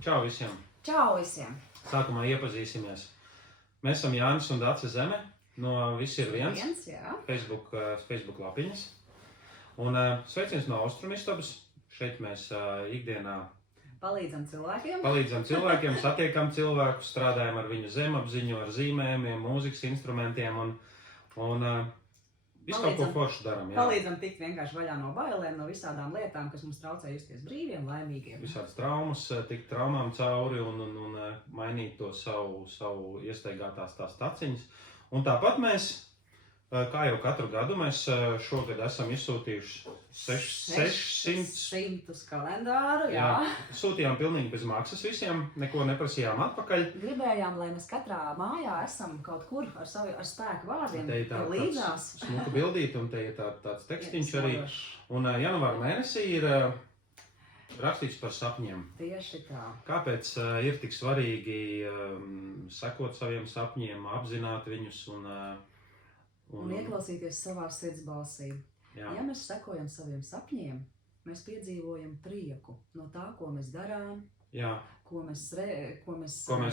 Čau visiem! Čau visiem! Sākumā iepazīsimies. Mēs esam Jānis un Dace Zeme no Viss ir viens Facebook lapiņas. Un sveiciens no Austrumistabas. Šeit mēs ikdienā palīdzam cilvēkiem, satiekam cilvēkus, strādājam ar viņu zemapziņu, ar zīmējumiem, mūzikas instrumentiem un visu kaut ko foršu daram. Jā. Palīdzam tikt vienkārši vaļā no bailēm, no visādām lietām, kas mums traucē justies brīviem, laimīgiem. Visādas traumas, tikt traumām cauri un mainīt to savu iestaigātās tās taciņas. Un tāpat mēs, kā jau katru gadu, mēs šogad esam izsūtījuši 600 kalendāru, jā. Sūtījām pilnīgi bez maksas visiem, neko neprasījām atpakaļ. Gribējām, lai mēs katrā mājā esam kaut kur ar spēku vārdiem līdzās. Smuka bildīte un te ir tāds tekstīņš arī. Un janvāra mēnesī ir rakstīts par sapņiem. Tieši tā. Kāpēc ir tik svarīgi sekot saviem sapņiem, apzināt viņus un ieklausīties savā sirds balsī. Jā. Ja mēs sekojam saviem sapņiem, mēs piedzīvojam prieku no tā, ko mēs darām, jā. Ko mēs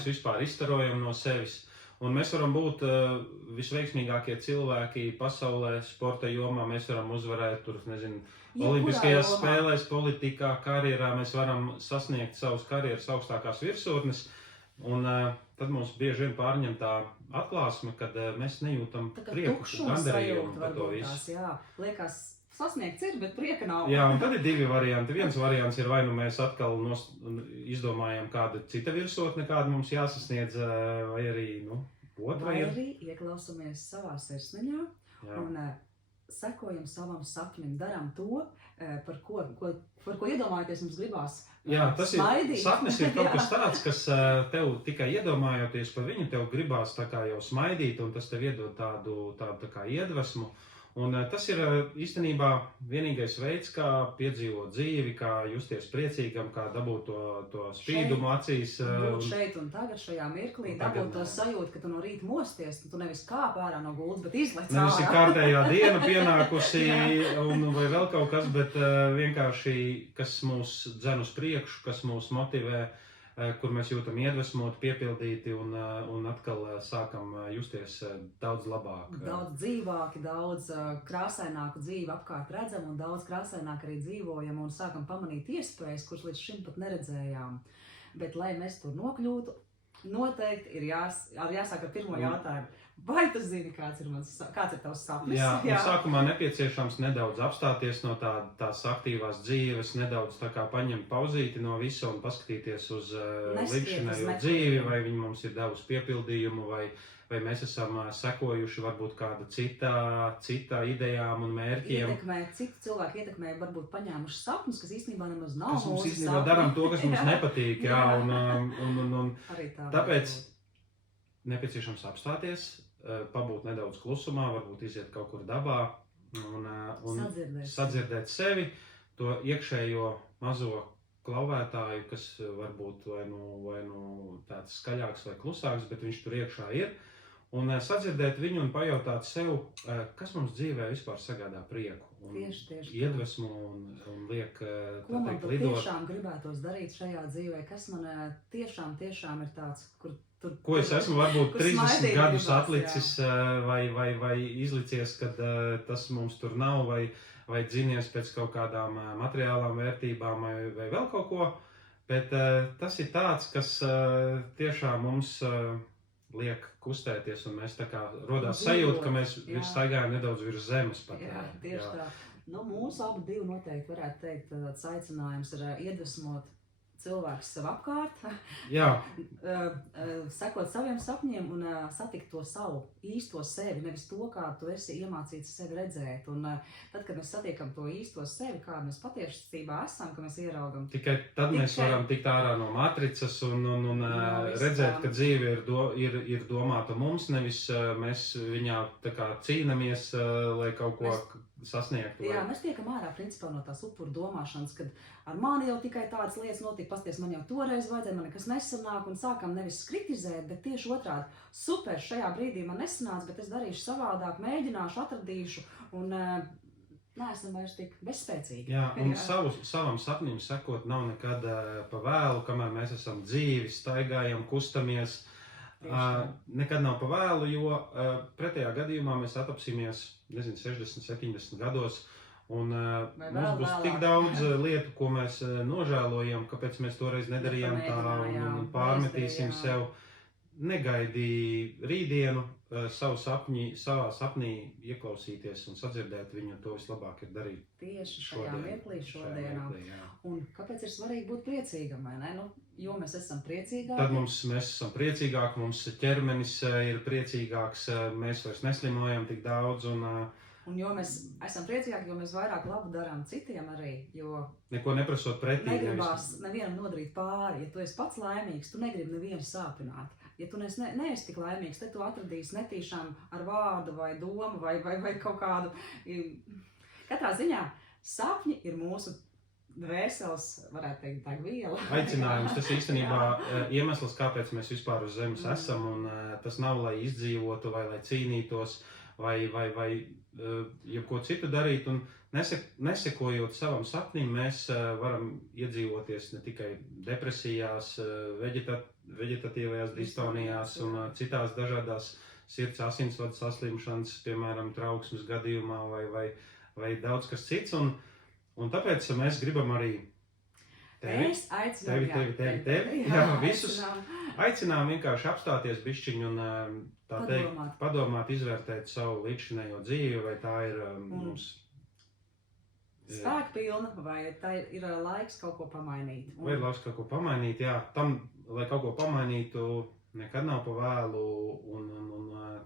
vispār izstarojam no sevis. Un mēs varam būt visveiksmīgākie cilvēki pasaulē, sporta jomā, mēs varam uzvarēt tur, olimpiskajās spēlēs, politikā, karjerā, mēs varam sasniegt savus karjeras augstākās virsotnes. Un tad mums bieži vien pārņem tā atklāsme, kad mēs nejūtam prieku, gandarījumu par to visu. Jā, liekas, sasniegts ir, bet prieka nav. Jā, un tad ir divi varianti. Viens variants ir vai nu mēs atkal izdomājam kādu cita virsotne, kādu mums jāsasniedz, vai arī, otra ir. Vai arī ieklausamies savā sirsniņā un sekojam savam sapnim, daram to, par ko iedomājoties mums gribās. Jā, tas smaidīt. Ir, sapnis ir kaut kas tāds, kas tev tikai iedomājoties par viņu, tev gribās tā kā jau smaidīt, un tas tev iedod tādu tā kā iedvesmu. Un tas ir īstenībā vienīgais veids, kā piedzīvot dzīvi, kā justies priecīgam, kā dabūt to spīdumu acīs. Būt šeit un tagad, šajā mirklī, dabūt to sajūtu, ka tu no rīta mosties, tu nevis kāp ārā no gultas, bet izlec ārā. Nevis ir kārtējā diena pienākusi vai vēl kaut kas, bet vienkārši, kas mūs dzen uz priekšu, kas mūs motivē, kur mēs jūtam iedvesmoti, piepildīti un atkal sākam justies daudz labāk. Daudz dzīvāki, daudz krāsaināku dzīvi apkārt redzam un daudz krāsaināk arī dzīvojam un sākam pamanīt iespējas, kuras līdz šim pat neredzējām. Bet, lai mēs tur nokļūtu, noteikti ir jāsāk ar pirmo jautājumu. Vai tu zini, kāds ir tavs sapnis? Jā, sākumā nepieciešams nedaudz apstāties no tās aktīvās dzīves, nedaudz tā kā paņemt pauzīti no visu un paskatīties uz līdzinējo dzīvi, vai viņi mums ir devusi piepildījumu, vai mēs esam sekojuši varbūt kāda cita idejām un mērķiem. Citu cilvēku ietekmē varbūt paņēmuši sapņus, kas īstenībā nemaz nav mūsu sapņi. Kas mums īstenībā darām to, kas mums nepatīk, jā, un tāpēc nepieciešams apstāties, pabūt nedaudz klusumā, varbūt iziet kaut kur dabā un sadzirdēt sevi, to iekšējo mazo klauvētāju, kas varbūt vai nu tāds skaļāks vai klusāks, bet viņš tur iekšā ir, un sadzirdēt viņu un pajautāt sev, kas mums dzīvē vispār sagādā prieku un iedvesmu un liek ko man tiešām gribētos darīt šajā dzīvē, kas man tiešām ir tāds, ko es esmu varbūt 30 gadus atlicis vai izlicies, kad tas mums tur nav, vai dzinies pēc kaut kādām materiālām vērtībām vai vēl kaut ko, bet tas ir tāds, kas tiešām mums liek kustēties, un mēs tā kā rodās sajūta, ka mēs staigājam nedaudz virs zemes pat. Jā, tieši tā. Mūsu abu divi noteikti varētu teikt, tāds aicinājums ir iedvesmot cilvēks sev apkārt, sekot saviem sapņiem un satikt to savu īsto sevi, nevis to, kā tu esi iemācīts sevi redzēt. Un tad, kad mēs satiekam to īsto sevi, kādu mēs patiesībā esam, ka mēs ieraugam. Tikai tad mēs varam tikt ārā no matricas un redzēt, ka dzīve ir domāta mums, nevis mēs viņā tā kā cīnamies, lai kaut ko sasniegtu. Jā, mēs tiekam ārā principā no tās upuru domāšanas, kad ar mani jau tikai tādas lietas notika, pasties, man jau toreiz vajadzēja, man nekas nesanāk, un sākam nevis kritizēt, bet tieši otrādi. Super, šajā brīdī man nesanāca, bet es darīšu savādāk, mēģināšu, atradīšu, un neesam vairs tik bezspēcīgi. Jā, un savam sapnim sekot nav nekad pa vēlu, kamēr mēs esam dzīvi, staigājam, kustamies. Nekad nav pa vēlu, jo pretējā gadījumā mēs atapsimies, 60, 70 gados, un mums būs tik daudz lietu, ko mēs nožēlojam, kāpēc mēs toreiz nedarījām tā un pārmetīsim sev. Negaidīja rītdienu, savā sapnī ieklausīties un sadzirdēt viņu, to vislabāk ir darīt. Tieši šajā mirklī šodienā. Un kāpēc ir svarīgi būt priecīgam, vai ne? Jo mēs esam priecīgāki. Tad mēs esam priecīgāki, mums ķermenis ir priecīgāks, mēs vairs neslimojam tik daudz. Un jo mēs esam priecīgāki, jo mēs vairāk labu darām citiem arī, jo neko neprasot pretī. Negribās nevienam nodarīt pāri. Ja tu esi pats laimīgs, tu negribi nevienu sāpināt. Ja tu neesi tik laimīgs, tad tu atradīsi netīšām ar vārdu vai domu vai kaut kādu. Katrā ziņā sapņi ir mūsu dvēseles, varētu teikt, degviela. Aicinājums, tas īstenībā iemesls, kāpēc mēs vispār uz zemes esam, un tas nav, lai izdzīvotu vai lai cīnītos vai jebko citu darīt. Un nesekojot savam sapnim, mēs varam iedzīvoties ne tikai depresijās, veģetatīvajās distonijās un citās dažādās sirds asinsvadu saslimšanas, piemēram, trauksmes gadījumā vai daudz kas cits. Un tāpēc mēs gribam arī tevi, visus aicinām vienkārši apstāties bišķiņu un tā teikt, padomāt, izvērtēt savu līdzinējo dzīvi, vai tā ir mums spēkpilna, vai tā ir laiks kaut ko pamainīt. Vai ir laiks kaut ko pamainīt, jā. Tam, lai kaut ko pamainītu, nekad nav pa vēlu, un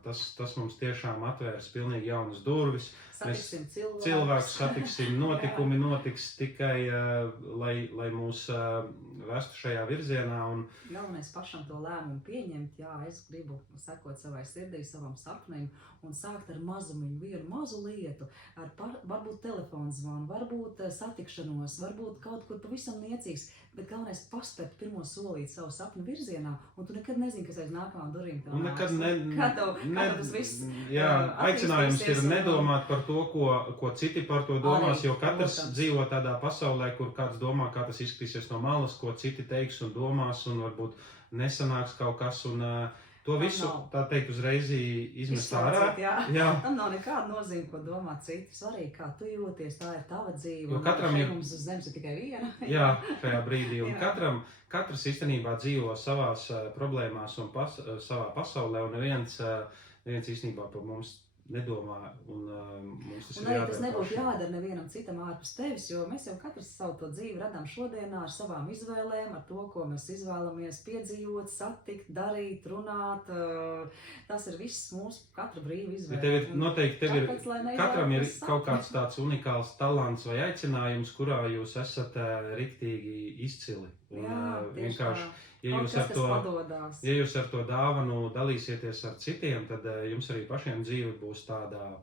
tas mums tiešām atvērs pilnīgi jaunas durvis. Satiksim cilvēkus satiksim, notikumi notiks tikai, lai mūs vestu šajā virzienā. Galvenais pašam to lēmumu pieņemt, jā, es gribu sekot savai sirdī, savam sapnim, un sākt ar mazumiņu, vienu mazu lietu, varbūt telefonu zvanu, varbūt satikšanos, varbūt kaut kur pavisam niecīgs, bet galvenais paspērt pirmo solīt savu sapņu virzienā, un tu nekad nezini, kas aiz nākamām durvīm tev nāks. Kad tas viss aicinājums ir nedomāt par to, ko citi par to domās, jo katrs dzīvo tādā pasaulē, kur kāds domā, kā tas izskatīsies no malas, ko citi teiks un domās, un varbūt nesanāks kaut kas, un to visu, tā teikt, uzreiz izmest ārā. Jā. Tam nav nekāda nozīme, ko domā citi. Svarīgi, kā tu jūties, tā ir tava dzīve. Mums uz zemes ir tikai viena. Jā, šajā brīdī. Un katrs īstenībā dzīvo savās problēmās un savā pasaulē, un neviens īstenībā par mums nedomā, un mums tas ir jādara. Un arī tas nebūtu jādara nevienam citam ārpus tevis, jo mēs jau katrs savu to dzīvi radām šodienā ar savām izvēlēm, ar to, ko mēs izvēlamies piedzīvot, satikt, darīt, runāt. Tas ir viss mūsu katra brīva izvēle. Katram ir kaut kāds tāds unikāls talants vai aicinājums, kurā jūs esat riktīgi izcili. Un vienkārši Ja jūs ar to dāvanu dalīsieties ar citiem, tad jums arī pašiem dzīve būs tāda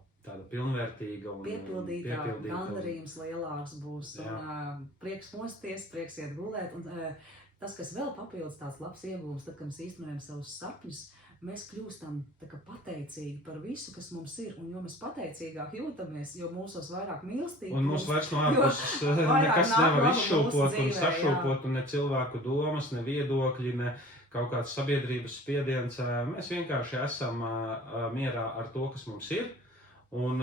pilnvērtīga un piepildītā, gandarījums lielāks būs, un prieks mosties, prieks iet gulēt, un tas, kas vēl papildus tāds labs iegūms, tad, kad mēs īstenojam savus sapņus, mēs kļūstam pateicīgi par visu, kas mums ir, un jo mēs pateicīgāk jūtamies, jo mūsos vairāk mīlestīgi. Un mums vairs no ārpuses nekas nevar izšūpot un sašūpot, ne cilvēku domas, ne viedokļi, ne kaut kāds sabiedrības spiediens. Mēs vienkārši esam mierā ar to, kas mums ir, un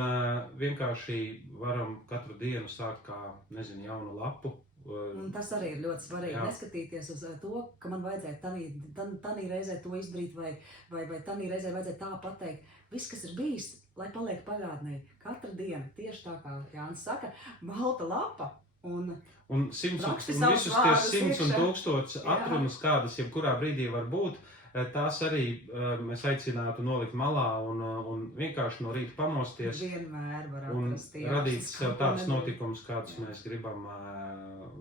vienkārši varam katru dienu sākt kā, jaunu lapu. Un tas arī ir ļoti svarīgi, neskatīties uz to, ka man vajadzēja tanī reizē to izdarīt, vai tanī reizē vajadzēja tā pateikt. Viss, kas ir bijis, lai paliek pagātnē. Katra diena, tieši tā kā Jānis saka, balta lapa. Un visus tie 100 un 1000 atrunas, kādas jebkurā brīdī var būt, tās arī mēs aicinātu nolikt malā un vienkārši no rīta pamosties un radīt sev tādus notikumus, kādus mēs gribam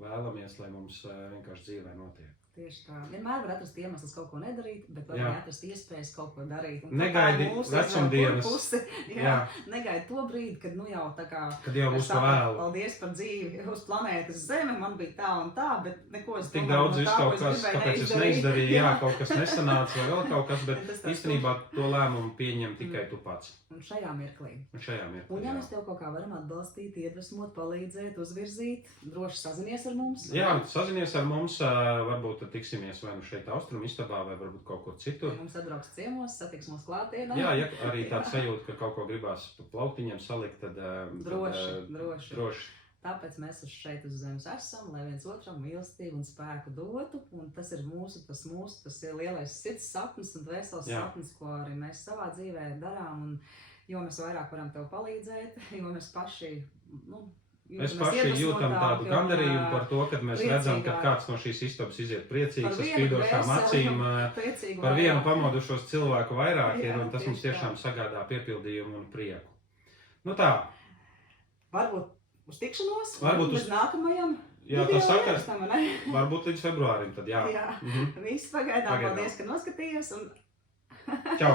vēlamies, lai mums vienkārši dzīvē notiek. Tieši tā. Vienmēr var atrast iemeslus kaut ko nedarīt, bet var arī atrast iespējas kaut ko darīt. Negaidi vecumdienas. Jā, negaidi to brīdi, kad nu jau tā kā... Kad jau būs pa vēlu. Paldies par dzīvi uz planētas Zeme, man bija tā un tā, bet neko es tik daudz visu kaut kas, kāpēc es neizdarīju, jā, kaut kas nesanāca vai vēl kaut kas, bet īstenībā to lēmumu pieņem tikai tu pats. Un šajā mirklī. Un ja mēs tev kaut kā varam atbalstīt, iedvesmot, palīdzēt, uzvirzīt, droši sazinies ar mums. Jā, sazinies ar mums, varbūt tad tiksimies vai nu šeit Austrumu istabā, vai varbūt kaut kur citur. Ja mums atbrauks ciemos, satiks mūs klātienā. Jā, ja arī tāds sajūta, ka kaut ko gribās pa plauktiņiem salikt, tad droši. Tāpēc mēs šeit uz zemes esam, lai viens otram mīlestību un spēku dotu, un tas ir tas ir lielais sirds sapnis un dvēseles sapnis, ko arī mēs savā dzīvē darām, un jo mēs vairāk varam tev palīdzēt, jo mēs paši, mēs paši jūtam tādu gandarījumu par to, kad mēs redzam, ka kāds no šīs istabas iziet priecīgs, ar spīdošām acīm, par vienu pamodušos cilvēku vairāk ir, un tas mums tiešām sagādā piepildījumu un prieku. Nu tā. Varbūt uz tikšanos, varbūt uz nākamajam. Jā, tā saka, varbūt līdz februārim tad, jā. Viss pagaidām, paldies, ka noskatījies un... Čau!